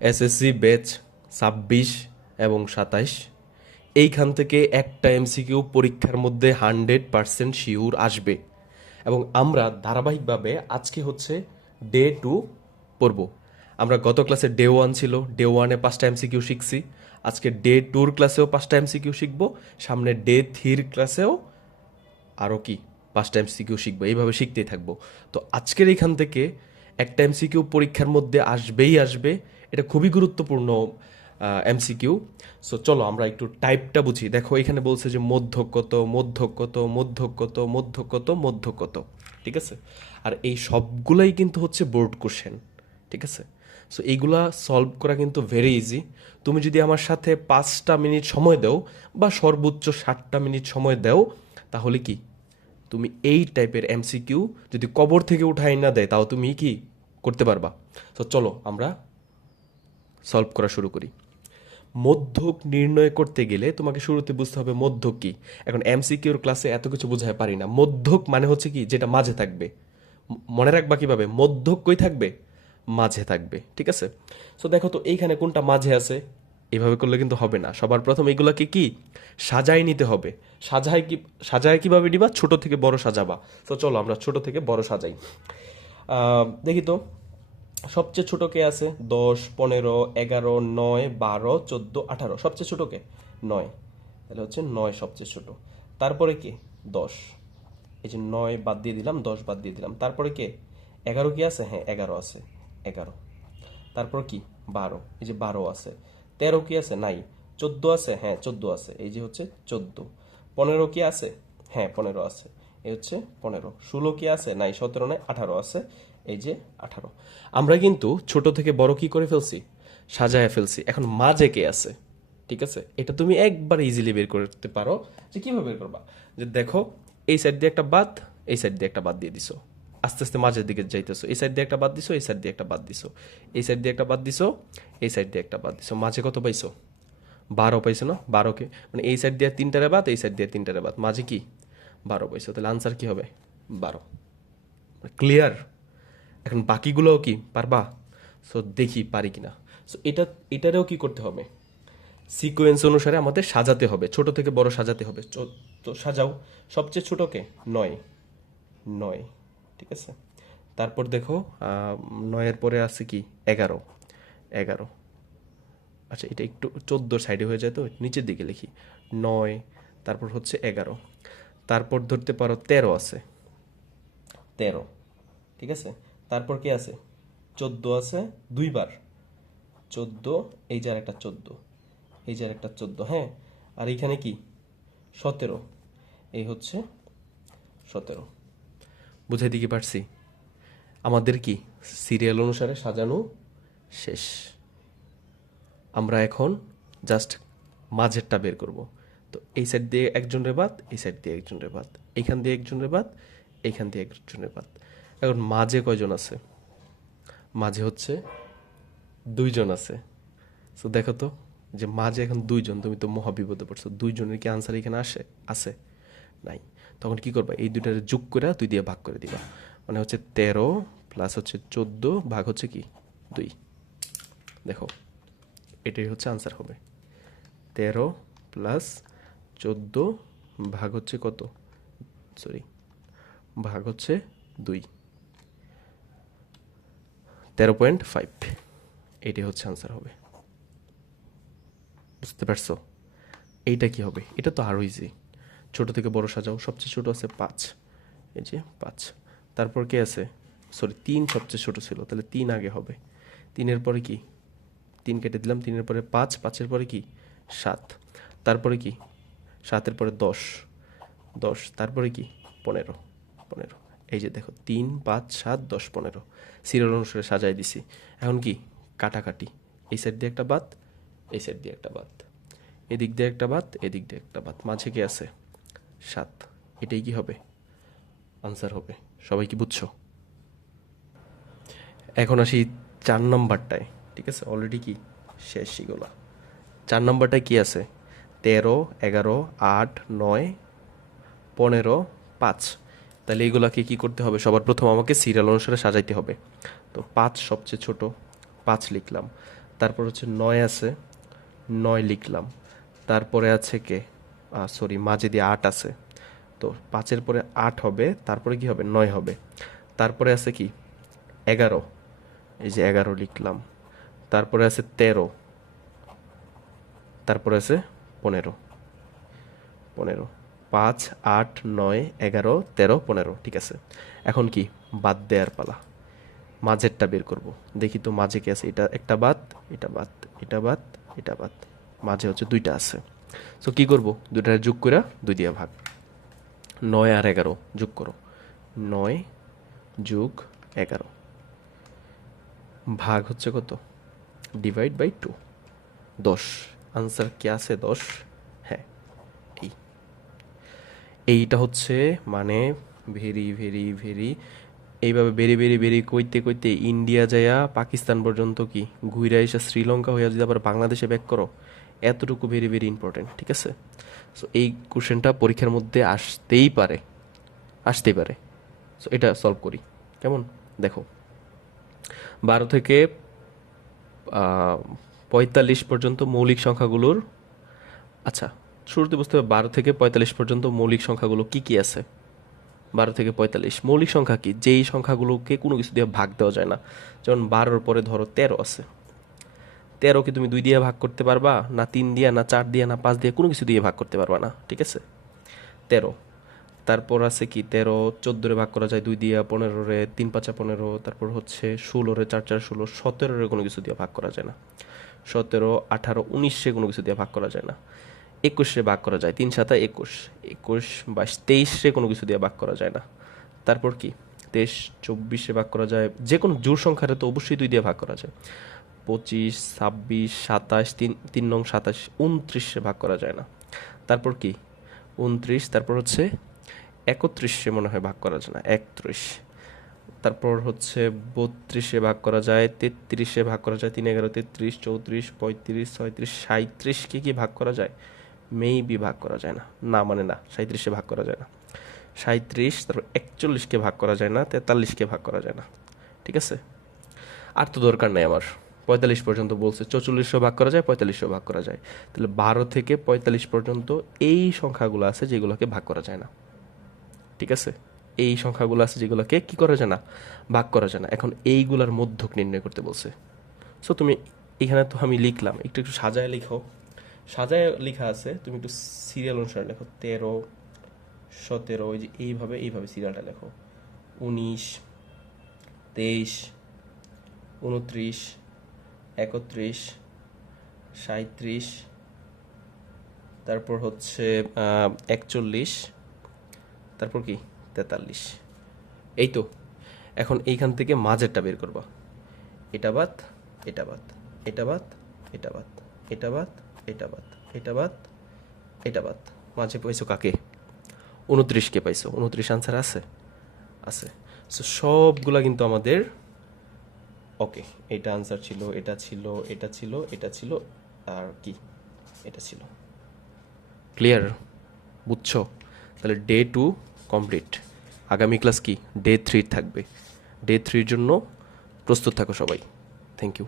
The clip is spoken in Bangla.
এসএসসি ব্যাচ ছাব্বিশ এবং সাতাইশ। এইখান থেকে একটা এমসিকিউ পরীক্ষার মধ্যে হান্ড্রেড পার্সেন্ট শিওর আসবে। এবং আমরা ধারাবাহিকভাবে আজকে হচ্ছে ডে টু পড়ব। আমরা গত ক্লাসে ডে ওয়ান ছিল, ডে ওয়ানে পাঁচটা এমসিকিউ শিখছি। আজকে ডে টুর ক্লাসেও পাঁচটা এমসিকিউ শিখব, সামনে ডে থ্রির ক্লাসেও আরও কি পাঁচটা এমসিকিউ শিখব, এইভাবে শিখতেই থাকব। তো আজকের এখান থেকে একটা এমসিকিউ পরীক্ষার মধ্যে আসবেই আসবে এটা খুবই গুরুত্বপূর্ণ এমসিকিউ সো চলো আমরা একটু টাইপটা বুঝি। দেখো, এখানে বলছে যে মধ্যকত মধ্যকত মধ্যকত মধ্যকত মধ্যকত। ঠিক আছে? আর এই সবগুলাই কিন্তু হচ্ছে বোর্ড কোশ্চেন ঠিক আছে? সো এইগুলা সলভ করা কিন্তু ভেরি ইজি তুমি যদি আমার সাথে পাঁচটা মিনিট সময় দাও বা সর্বোচ্চ ষাটটা মিনিট সময় দাও, তাহলে কি? তুমি এই টাইপের এমসিকিউ যদি কবর থেকে উঠাই না দেয়, তাও তুমি কি করতে পারবা? তো চলো আমরা সলভ করা শুরু করি। মধ্যক নির্ণয় করতে গেলে তোমাকে শুরুতে বুঝতে হবে মধ্যক কি। এখন এমসিকিউর ক্লাসে এত কিছু বোঝায় পারি না। মধ্যক মানে হচ্ছে কি? যেটা মাঝে থাকবে। মনে রাখবা কীভাবে? মধ্যক কই থাকবে? মাঝে থাকবে। ঠিক আছে? সো দেখো তো, এইখানে কোনটা মাঝে আছে? এভাবে করলে কিন্তু হবে না। সবার প্রথম এগুলাকে কি? সাজাই নিতে হবে। সাজায় কি সাজায় কীভাবে নিবা? ছোট থেকে বড় সাজাবা। তো চলো আমরা ছোট থেকে বড় সাজাই। দেখি তো। সবচেয়ে ছোট কে আছে? দশ, পনেরো, এগারো, নয়, বারো, চোদ্দ, আঠারো। সবচেয়ে ছোট কে? নয়। তাহলে হচ্ছে নয় সবচেয়ে ছোট। তারপরে কে? দশ। এই যে নয় বাদ দিয়ে দিলাম, দশ বাদ দিয়ে দিলাম। তারপরে কে? এগারো কি আছে? হ্যাঁ এগারো আছে। এগারো। তারপর কি? বারো। এই যে বারো আছে। তেরো কি আছে? নাই। চোদ্দ আছে? হ্যাঁ চোদ্দ আছে। এই যে হচ্ছে চোদ্দ। পনেরো কি আছে? হ্যাঁ পনেরো আছে। হচ্ছে পনেরো। ষোলো কি আছে? নাই, সতেরো নাই, আঠারো আছে। এই যে আঠারো। আমরা কিন্তু ছোট থেকে বড় কি করে ফেলছি? সাজায় ফেলছি। এখন মাঝে কে আছে? ঠিক আছে? এটা তুমি একবার ইজিলি বের করতে পারো যে কীভাবে বের করবা। যে দেখো, এই সাইড দিয়ে একটা বাদ, এই সাইড দিয়ে একটা বাদ দিয়ে দিছো। আস্তে আস্তে মাঝের দিকে যাইতেছো। এই সাইড দিয়ে একটা বাদ দিছো, এই সাইড দিয়ে একটা বাদ দিছো। এই সাইড দিয়ে একটা বাদ দিছো, এই সাইড দিয়ে একটা বাদ দিছো। মাঝে কত পাইছো? বারো পাইছো না? বারোকে মানে এই সাইড দিয়ে তিনটারে বাদ, এই সাইড দিয়ে তিনটারে বাদ। মাঝে কি? বারো পাইছো তাহলে আনসার কি হবে? বারো। ক্লিয়ার এখন বাকিগুলোও কি? পারবা? সো দেখি পারি কিনা। সো এটা, এটারেও কি করতে হবে? সিকোয়েন্স অনুসারে আমাদের সাজাতে হবে। ছোট থেকে বড় সাজাতে হবে। তো সাজাও। সবচেয়ে ছোটকে নয়। নয়। ঠিক আছে? তারপর দেখো নয়ের পরে আছে কি? এগারো। এগারো। আচ্ছা এটা একটু চোদ্দোর সাইডে হয়ে যায় তো? নিচের দিকে লিখি। নয়, তারপর হচ্ছে এগারো। তারপর ধরতে পারো তেরো আছে। তেরো, ঠিক আছে? তারপর কি আছে? চোদ্দ আছে, দুইবার। চোদ্দ, এই যে আর একটা চোদ্দ। এই যে আর একটা চোদ্দ হ্যাঁ? আর এইখানে কি? সতেরো। এই হচ্ছে সতেরো। বুঝাই দিকে পারছি? আমাদের কি? সিরিয়াল অনুসারে সাজানো শেষ। আমরা এখন জাস্ট মাঝেরটা বের করব। তো এই সাইড দিয়ে একজন বাদ এই সাইড দিয়ে একজন বাদ এইখান দিয়ে একজন বাদ এইখান দিয়ে একজন বাদ এখন মাঝে কয়জন আছে? মাঝে হচ্ছে দুইজন আছে। তো দেখো তো, যে মাঝে এখন দুইজন, তুমি তো মহাবিপদে পড়ছো, দুইজনের কি আনসার এখানে আসে? আছে। নাই। তখন কি করবা? এই দুইটারে যোগ করে তুই দিয়ে ভাগ করে দিবা। মানে হচ্ছে তেরো প্লাস হচ্ছে চোদ্দ ভাগ হচ্ছে কি? দুই। দেখো, এটাই হচ্ছে আনসার হবে। তেরো প্লাস চোদ্দ ভাগ হচ্ছে কত? সরি ভাগ হচ্ছে দুই। তেরো পয়েন্ট ফাইভ। এটাই হচ্ছে আনসার হবে। বুঝতে পারছ? এইটা কি হবে? এটা তো আরও ইজি ছোট থেকে বড় সাজাও। সবচেয়ে ছোট আছে পাঁচ। এই যে পাঁচ। তারপর কে আছে? সরি তিন সবচেয়ে ছোট ছিল। তাহলে তিন আগে হবে। তিনের পরে কি? তিন কেটে দিলাম। তিনের পরে পাঁচ। পাঁচের পরে কি? সাত। তারপরে কি? সাতের পরে দশ দশ, তারপরে কি? পনেরো পনেরো। এই যে দেখো, তিন, পাঁচ, সাত, দশ, পনেরো। সিরিয়াল অনুসারে সাজাই দিছি। এখন কি? কাটাকাটি। এই সাইড দিয়ে একটা বাদ, এই সাইড দিয়ে একটা বাদ। এদিক দিয়ে একটা বাদ, এদিক দিয়ে একটা বাদ। মাঝে কি আছে? সাত। এটাই কি হবে? আনসার হবে। সবাই কি বুঝছ? এখন আসি চার নম্বরটায়, ঠিক আছে? অলরেডি কি? শেষ, এগুলা। চার নম্বরটায় কি আছে? তেরো, এগারো, আট, নয়, পনেরো, পাঁচ। তাহলে এগুলাকে কি করতে হবে? সবার প্রথম আমাকে সিরিয়াল অনুসারে সাজাইতে হবে। তো পাঁচ সবচেয়ে ছোট, পাঁচ লিখলাম। তারপর হচ্ছে নয় আছে, নয় লিখলাম। তারপরে আছে কে? সরি মাঝে দিয়ে আট আছে। তো পাঁচের পরে আট হবে, তারপরে কি হবে? নয় হবে। তারপরে আছে কি? এগারো। এই যে এগারো লিখলাম। তারপরে আছে তেরো। তারপরে আছে পনেরো। পনেরো। পাঁচ, আট, নয়, এগারো, তেরো, পনেরো। ঠিক আছে। এখন কি? বাদ দেওয়ার পালা। মাঝেরটা বের করব। দেখি তো মাঝে কি আছে। এটা, একটা বাদ, এটা বাদ এটা বাদ এটা বাদ। মাঝে হচ্ছে দুইটা আছে। সো কি করব? দুইটা যোগ করে দুই দিয়া ভাগ। নয় আর এগারো যোগ করো। নয় যোগ এগারো। ভাগ হচ্ছে কত? ডিভাইড বাই টু দশ। আনসার কি আছে? দশ। হ্যাঁ এই। এইটা হচ্ছে মানে ভেরি ভেরি ভেরি। এইভাবে বেরি বেরি বেরি, কইতে কইতে ইন্ডিয়া যাইয়া পাকিস্তান পর্যন্ত কি ঘুরে এসে শ্রীলঙ্কা হইয়া যদি আবার বাংলাদেশে ব্যাক করো, এতটুকু ভেরি ভেরি ইম্পর্টেন্ট ঠিক আছে? সো এই কোশ্চেনটা পরীক্ষার মধ্যে আসতেই পারে। আসতেই পারে। সো এটা সলভ করি। কেমন? দেখো। বারো থেকে পঁয়তাল্লিশ পর্যন্ত মৌলিক সংখ্যাগুলোর আচ্ছা শুরুতে বুঝতে হবে বারো থেকে পঁয়তাল্লিশ পর্যন্ত মৌলিক সংখ্যাগুলো কি কি আছে? বারো থেকে পঁয়তাল্লিশ। মৌলিক সংখ্যা কি? যেই সংখ্যাগুলোকে কোনো কিছু দিয়ে ভাগ দেওয়া যায় না। যেমন বারোর পরে ধরো তেরো আছে। তেরোকে তুমি দুই দিয়ে ভাগ করতে পারবা, না তিন দিয়ে, না চার দিয়ে, না পাঁচ দিয়ে কোনো কিছু দিয়ে ভাগ করতে পারবা না, ঠিক আছে? তেরো। তারপর আছে কি? তেরো চোদ্দোরে ভাগ করা যায় দুই দিয়া, পনেরোরে তিন পাঁচা পনেরো, তারপর হচ্ছে ষোলোরে চার চার ষোলো, সতেরোরে কোনো কিছু দিয়ে ভাগ করা যায় না। সতেরো, আঠারো, উনিশে কোনো কিছু দিয়ে ভাগ করা যায় না। একুশে ভাগ করা যায়, তিন সাতা একুশ। একুশ বাইশ, তেইশে কোনো কিছু দিয়ে ভাগ করা যায় না। তারপর কি? তেইশ, চব্বিশে ভাগ করা যায়। যে কোনো জোর সংখ্যারে তো অবশ্যই দুই দিয়ে ভাগ করা যায়। পঁচিশ, ছাব্বিশ, সাতাশ, তিন তিন নং সাতাশ, উনত্রিশে ভাগ করা যায় না। তারপর কি? উনত্রিশ, তারপর হচ্ছে একত্রিশে মনে হয় ভাগ করা যায় না, একত্রিশ। তারপর হচ্ছে বত্রিশে ভাগ করা যায় তেত্রিশে ভাগ করা যায় তিন এগারো তেত্রিশ চৌত্রিশ পঁয়ত্রিশ ছয়ত্রিশ সাঁত্রিশকে কি ভাগ করা যায় মেইবি ভাগ করা যায় না না মানে না সাঁত্রিশে ভাগ করা যায় না সাঁত্রিশ তারপর একচল্লিশকে ভাগ করা যায় না তেতাল্লিশকে ভাগ করা যায় না ঠিক আছে আর তো দরকার নেই আমার পঁয়তাল্লিশ পর্যন্ত বলছে চৌচল্লিশশো ভাগ করা যায় পঁয়তাল্লিশশো ভাগ করা যায় তাহলে বারো থেকে পঁয়তাল্লিশ পর্যন্ত এই সংখ্যাগুলো আছে যেগুলোকে ভাগ করা যায় না ঠিক আছে এই সংখ্যাগুলো আছে যেগুলোকে কি করা যায় না? ভাগ করা যায় না। এখন এইগুলার মধ্যক নির্ণয় করতে বলছে। সো তুমি এখানে তো আমি লিখলাম। একটু একটু সাজায় লিখো। সাজায় লেখা আছে, তুমি একটু সিরিয়াল অনুসারে লেখো। তেরো, সতেরো ওই যে এইভাবে এইভাবে সিরিয়ালটা লেখো। উনিশ, তেইশ, উনত্রিশ, একত্রিশ সাঁত্রিশ তারপর হচ্ছে একচল্লিশ, তারপর কি? তেতাল্লিশ। এই তো, এখন এইখান থেকে মাঝেরটা বের করবা। এটা বাদ এটা বাদ এটা বাদ এটা বাদ এটা বাদ এটা বাদ এটা বাদ এটা বাদ। মাঝে পাইছো কাকে? উনত্রিশকে পাইছো? উনত্রিশ আনসার আছে? আছে। সো সবগুলা কিন্তু আমাদের ওকে এটা আনসার ছিল, এটা ছিল এটা ছিল এটা ছিল, আর কি? এটা ছিল। ক্লিয়ার বুঝছ? তাহলে ডে টু কমপ্লিট আগামী ক্লাস কি? ডে থ্রি থাকবে। ডে থ্রির জন্য প্রস্তুত থাকো সবাই। Thank you